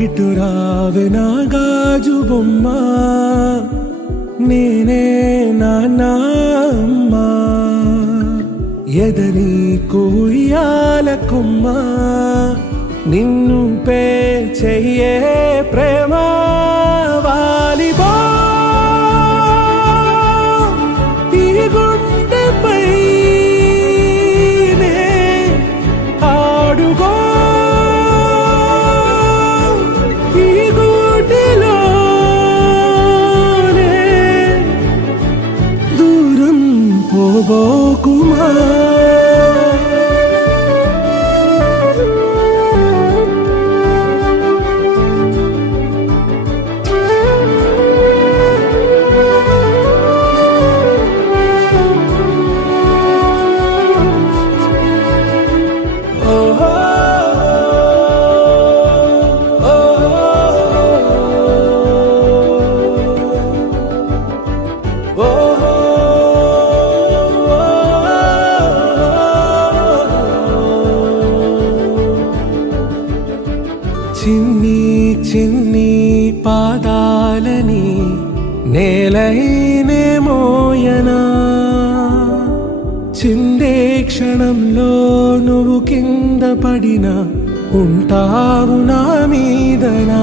ఇటు రావే నా గాజు బొమ్మ, నేనే నాన్న అమ్మా. ఎదని కుయ్యాల కొమ్మ, నిన్ను పే చెయ్యే ప్రేమ వాలిబా. ఈ గుండెపై ఆడుగో, ఈ గుడిలోనే దూరం పోబోకుమా. చిన్ని చిన్ని పాదాలని నేలైనే మోయనా, చిందే క్షణంలో నువ్వు కింద పడినా ఉంటావు నా మీదనా.